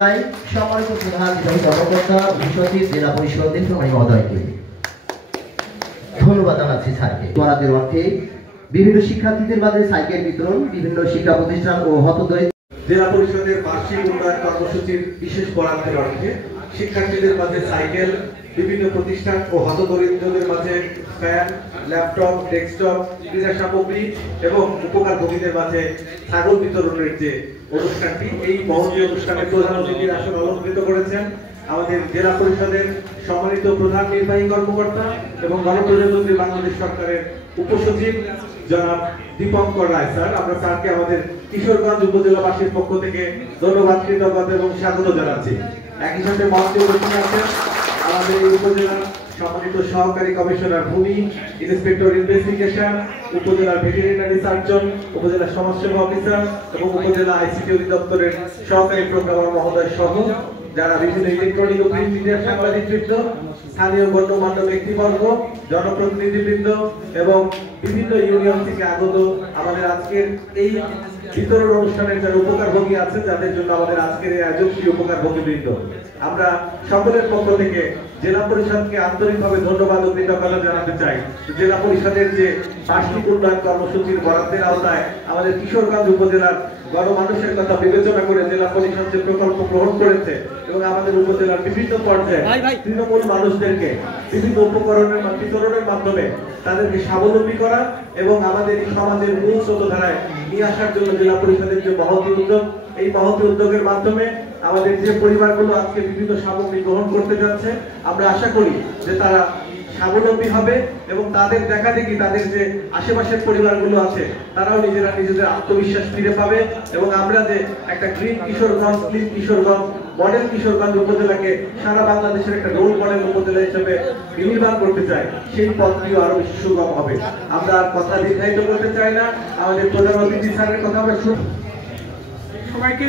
সম্মানিত প্রধান নির্বাহী কর্মকর্তা সচিব জেলা পরিষদ নির্বাহী মহোদয়কে ধন্যবাদ জানাচ্ছি স্যারকে। বরাদ্দের অর্থে বিভিন্ন শিক্ষার্থীদের মাঝে সাইকেল বিতরণ, বিভিন্ন শিক্ষা প্রতিষ্ঠান ও হতদরিদ্র জেলা পরিষদের বার্ষিক উন্নয়ন কর্মসূচির বিশেষ বরাদ্দের অর্থে শিক্ষার্থীদের মাঝে সাইকেল, বিভিন্ন প্রতিষ্ঠান ও হতদরিদ্রদের মাঝে ফ্যান, ল্যাপটপ, ডেস্কটপ, ক্রীড়া সামগ্রী এবং উপকারভোগীদের মাঝে ছাগল বিতরণের যে অনুষ্ঠানটি, এই মহতী অনুষ্ঠানে প্রধান অতিথির আসন অলঙ্কৃত করেছেন আমাদের জেলা পরিষদের সম্মানিত প্রধান নির্বাহী কর্মকর্তা এবং গণপ্রজাতন্ত্রী বাংলাদেশ সরকারের উপসচিব জনাব দীপঙ্কর রায় স্যার। আমরা স্যারকে আমাদের কিশোরগঞ্জ উপজেলাবাসীর পক্ষ থেকে ধন্যবাদ, কৃতজ্ঞতা এবং স্বাগত জানাচ্ছি। একই সাথে মঞ্চে উপস্থিত আছেন আমাদের এই উপজেলার সম্মানিত সহকারী কমিশনার ভূমি, ইন্সপেক্টর ইনভেস্টিগেশন, উপজেলার ভেটেরিনারি সার্জন, উপজেলা সমাজসেবা অফিসার এবং উপজেলা আইসিটি অধিদপ্তরের সহকারী প্রোগ্রামার মহোদয় সহ যারা বিভিন্ন ইলেকট্রনিক ও প্রিন্ট মিডিয়ার সাংবাদিকবৃন্দ, স্থানীয় গণ্যমান্য ব্যক্তিবর্গ, জনপ্রতিনিধিবৃন্দ এবং বিভিন্ন ইউনিয়ন থেকে আগত আমাদের আজকের এই বিতরণ অনুষ্ঠানের যারা উপকারভোগী আছেন, যাদের জন্য আমাদের আজকের এই আয়োজন, সেই উপকারভোগীবৃন্দ, আমরা সকলের পক্ষ থেকে জেলা পরিষদকে আন্তরিকভাবে ধন্যবাদ ও কৃতজ্ঞতা জানাতে চাই। জেলা পরিষদের যে বার্ষিক উন্নয়ন কর্মসূচির বরাদ্দের আওতায় আমাদের কিশোরগঞ্জ উপজেলার গণমানুষের কথা বিবেচনা করে জেলা পরিষদ যে প্রকল্প গ্রহণ করেছে এবং আমাদের উপজেলার বিভিন্ন পর্যায়ে তৃণমূল মানুষদেরকে বিভিন্ন উপকরণের বিতরণের মাধ্যমে তাদেরকে স্বাবলম্বী করা এবং আমাদের এই সমাজের মূল স্রোতধারায় নিয়ে আসার জন্য জেলা পরিষদের যে মহতী উদ্যোগ, এই মহতী উদ্যোগের মাধ্যমে আমাদের যে পরিবারগুলো আজকে বিভিন্ন সামগ্রী গ্রহণ করতে যাচ্ছে, আমরা আশা করি যে তারা স্বাবলম্বী হবে এবং তাদের দেখা দেখি তাদের যে আশেপাশের পরিবারগুলো আছে তারাও নিজেরা নিজেদের আত্মবিশ্বাস ফিরে পাবে এবং আমরা যে একটা green Kishoreganj, clean Kishoreganj, model Kishoreganj উপজেলাকে সারা বাংলাদেশের একটা রোল মডেল উপজেলা হিসেবে বিনির্মাণ করতে চাই, সেই পথটিও আরো বেশি সুগম হবে। আমরা আর কথা দীর্ঘায়িত করতে চাই না, আমাদের প্রধান অতিথি স্যারের কথা আমরা শুনি। সবাইকে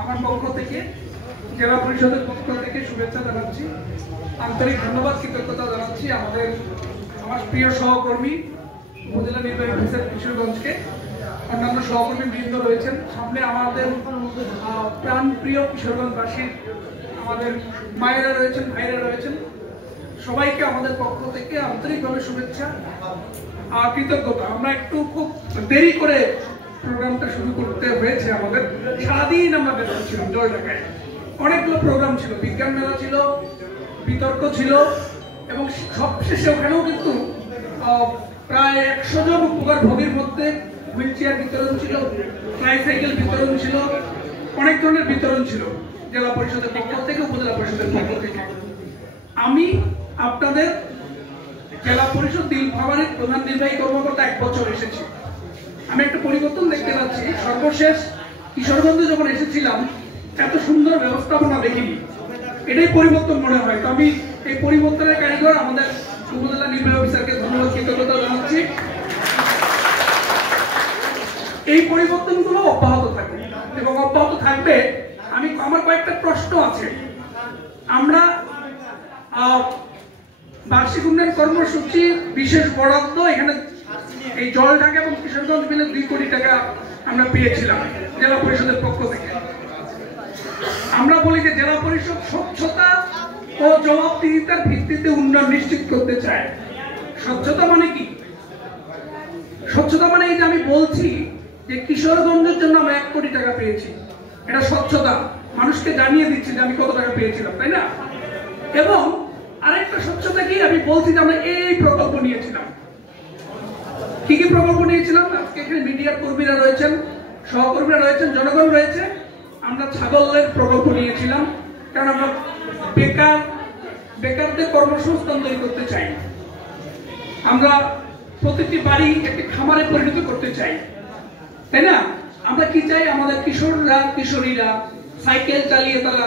আমার পক্ষ থেকে, জেলা পরিষদের পক্ষ থেকে শুভেচ্ছা জানাচ্ছি, আন্তরিক ধন্যবাদ, কৃতজ্ঞতা জানাচ্ছি আমার প্রিয় সহকর্মী উপজেলা নির্বাহী অফিসার কিশোরগঞ্জকে, অন্যান্য সহকর্মী বৃন্দ রয়েছেন, সামনে আমাদের প্রাণ প্রিয় কিশোরগঞ্জবাসীর আমাদের মায়েরা রয়েছেন, ভাইরা রয়েছেন, সবাইকে আমাদের পক্ষ থেকে আন্তরিকভাবে শুভেচ্ছা আর কৃতজ্ঞতা। আমরা একটু খুব দেরি করে প্রোগ্রামটা শুরু করতে হয়েছে, আমাদের সারাদিন আমরা ব্যস্ত ছিলাম জয়ঢাকায়, অনেকগুলো প্রোগ্রাম ছিল, বিজ্ঞান মেলা ছিল, বিতর্ক ছিল এবং সবশেষে ওখানেও কিন্তু প্রায় 100 জন উপকারভোগীর মধ্যে হুইল চেয়ার বিতরণ ছিল, ট্রাইসাইকেল বিতরণ ছিল, অনেক ধরনের বিতরণ ছিল জেলা পরিষদের পক্ষ থেকে, উপজেলা পরিষদের পক্ষ থেকে। আমি আপনাদের জেলা পরিষদ নীলফামারীর প্রধান নির্বাহী কর্মকর্তা 1 বছর এসেছি। আমি একটা পরিবর্তন দেখতে পাচ্ছি, সর্বশেষ কিশোরগঞ্জে যখন এসেছিলাম এত সুন্দর ব্যবস্থাপনা দেখিনি, এটাই পরিবর্তন মনে হয়। তো আমি এই পরিবর্তনের কারিগর আমাদের উপজেলা নির্বাহী অফিসারকে ধন্যবাদ, কৃতজ্ঞতা জানাচ্ছি। এই পরিবর্তনগুলো অব্যাহত থাকবে এবং অব্যাহত থাকবে। আমার কয়েকটা প্রশ্ন আছে। আমরা বার্ষিক উন্নয়ন কর্মসূচি বিশেষ বরাদ্দ এখানে এই জলঢাকা এবং কিশোরগঞ্জ মিলে 2 কোটি টাকা আমরা পেয়েছিলাম জেলা পরিষদের পক্ষ থেকে। আমরা বলি যে জেলা পরিষদ স্বচ্ছতা ও জবাবদিহিতার ভিত্তিতে উন্নয়ন নিশ্চিত করতে চায়। স্বচ্ছতা মানে কি? স্বচ্ছতা মানে এই যে আমি বলছি যে কিশোরগঞ্জের জন্য আমরা 1 কোটি টাকা পেয়েছি, এটা স্বচ্ছতা, মানুষকে জানিয়ে দিচ্ছি যে আমি কত টাকা পেয়েছিলাম, তাই না? এবং আরেকটা স্বচ্ছতা কি, আমি বলছি যে আমরা এই প্রকল্প নিয়েছিলাম। কি কি প্রকল্প নিয়েছিলাম? আজকে এখানে মিডিয়ার কর্মীরা রয়েছেন, সহকর্মীরা রয়েছেন, জনগণ রয়েছে। আমরা ছাগলের প্রকল্প নিয়েছিলাম, কারণ আমরা বেকারদের কর্মসংস্থান তৈরি করতে চাই। আমরা প্রতিটি বাড়ি একটি খামারে পরিণত করতে চাই, তাই না? আমরা কি চাই? আমাদের কিশোররা, কিশোরীরা সাইকেল চালিয়ে তারা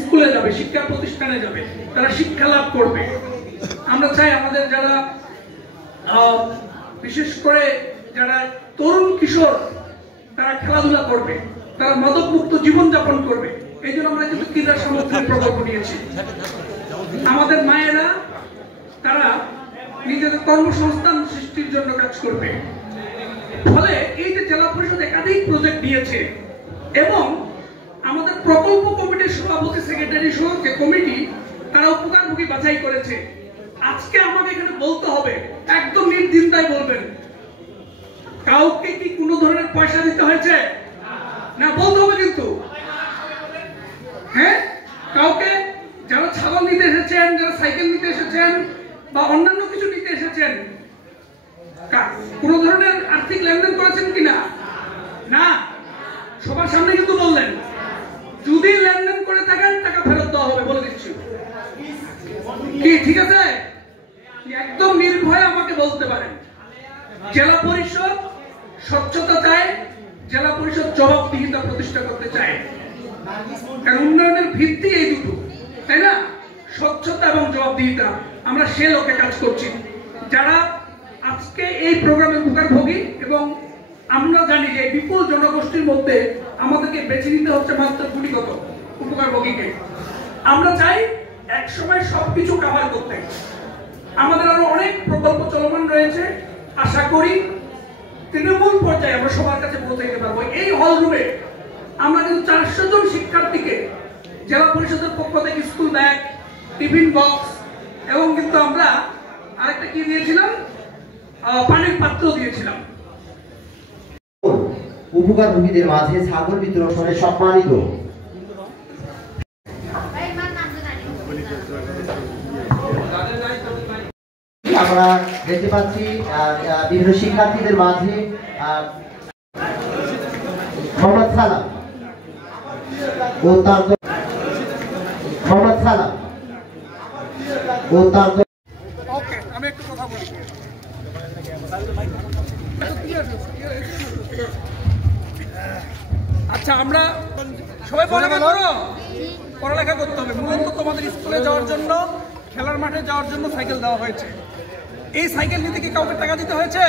স্কুলে যাবে, শিক্ষা প্রতিষ্ঠানে যাবে, তারা শিক্ষা লাভ করবে। আমরা চাই আমাদের যারা বিশেষ করে যারা তরুণ কিশোর, তারা খেলাধুলা করবে, তারা মাদক মুক্ত জীবনযাপন করবে। এই জন্য আমরা কিন্তু ক্রীড়া সামগ্রীর প্রকল্প নিয়েছি। আমাদের মায়েরা তারা নিজেদের কর্মসংস্থান সৃষ্টির জন্য কাজ করবে। ফলে এই যে জেলা পরিষদ একাধিক প্রজেক্ট নিয়েছে, এবং আমাদের প্রকল্প কমিটির সভাপতি সেক্রেটারি সহ যে কমিটি তারা উপকারভোগী বাছাই করেছে। আজকে আমাকে এখানে বলতে হবে, একদম নির্দ্বিধায় বলবেন, কাউকে কি কোনো ধরনের পয়সা দিতে হয়েছে? না, বলতে হবে কিন্তু। হ্যাঁ, কাউকে যারা ছাগল নিতে এসেছেন, যারা সাইকেল নিতে এসেছেন বা অন্যান্য কিছু নিতে এসেছেন, কোন ধরনের আর্থিক লেনদেন করেছেন কিনা? না, সবার সামনে কিন্তু বললেন। যদি লেনদেন করে থাকেন টাকা ফেরত দেওয়া হবে, বলে দিচ্ছি। কি ঠিক আছে? একদম নির্ভয়ে আমাকে বলতে পারেন। জেলা পরিষদ স্বচ্ছতা চায়, জেলা পরিষদ জবাবদিহিতা প্রতিষ্ঠা করতে চায়, কারণ উন্নয়নের ভিত্তি এই দুটো, তাই না? স্বচ্ছতা এবং জবাবদিহিতা। আমরা সে লোকে কাজ করছি যারা আজকে এই প্রোগ্রামের উপকারভোগী, এবং আমরা জানি যে বিপুল জনগোষ্ঠীর মধ্যে আমাদেরকে বেছে নিতে হচ্ছে মাত্র গুটিগত উপকারভোগীকে। আমরা চাই একসময় সবকিছু কভার করতে। আমাদের আরো অনেক প্রকল্প চলমান রয়েছে, আশা করি তৃণমূল পর্যায়ে আমরা সবার কাছে পৌঁছে দিতে পারবো। এই হল রুমে আমরা কিন্তু 400 জন শিক্ষার্থীকে জেলা পরিষদের পক্ষ থেকে স্কুল ব্যাগ, টিফিন বক্স এবং কিন্তু আমরা আরেকটা কি দিয়েছিলাম, পানির পাত্র দিয়েছিলাম। উপকারভোগীদের মাঝে ছাগল বিতরণ করে সম্মানিত। আমরা দেখতে পাচ্ছি বিভিন্ন শিক্ষার্থীদের মাঝে মোহাম্মদ সালাম ও তার মোহাম্মদ সালাম ও তার ওকে, আমি একটু কথা বলি। আচ্ছা, আমরা সবাই পড়ালেখা করতে হবে। মূলত তোমাদের স্কুলে যাওয়ার জন্য, খেলার মাঠে যাওয়ার জন্য সাইকেল দেওয়া হয়েছে। এই সাইকেল নিতে কি কাউকে টাকা দিতে হয়েছে?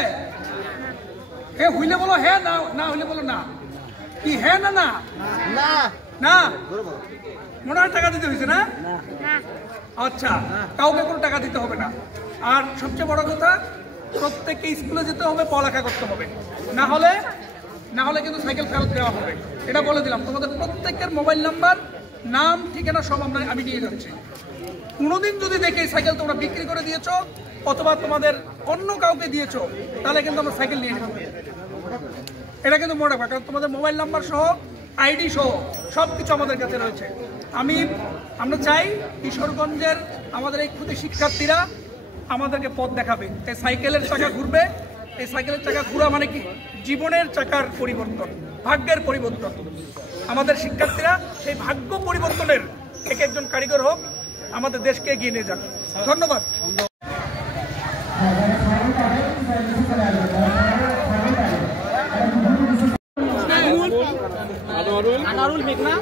হ্যাঁ হইলে বলো হ্যাঁ, না না হইলে বলো না। কি হ্যাঁ না না? না, মনে হয় টাকা দিতে হয়েছে না? আচ্ছা, কাউকে কোনো টাকা দিতে হবে না। আর সবচেয়ে বড় কথা, প্রত্যেককে স্কুলে যেতে হবে, পড়ালেখা করতে হবে, না হলে কিন্তু সাইকেল ফেরত দেওয়া হবে। এটা বলে দিলাম। তোমাদের প্রত্যেকের মোবাইল নাম্বার, নাম, ঠিকানা সব আমি নিয়ে যাচ্ছি। কোনোদিন যদি দেখি সাইকেল তোমরা বিক্রি করে দিয়েছো অথবা তোমাদের অন্য কাউকে দিয়েছো, তাহলে কিন্তু আমরা সাইকেল নিয়ে নেব। এটা কিন্তু মনে রাখবা, কারণ তোমাদের মোবাইল নাম্বার সহ, আইডি সহ সবকিছু আমাদের কাছে রয়েছে। আমরা চাই কিশোরগঞ্জের আমাদের এই ক্ষুদে শিক্ষার্থীরা আমাদেরকে পথ দেখাবে। এই সাইকেলের চাকা ঘুরবে। এই সাইকেলের চাকা ঘুরা মানে কি? জীবনের চাকার পরিবর্তন, ভাগ্যের পরিবর্তন। আমাদের শিক্ষার্থীরা সেই ভাগ্য পরিবর্তনের এক একজন কারিগর হোক, আমাদের দেশকে এগিয়ে নিয়ে যাক। ধন্যবাদ। আনারুল মেঘনা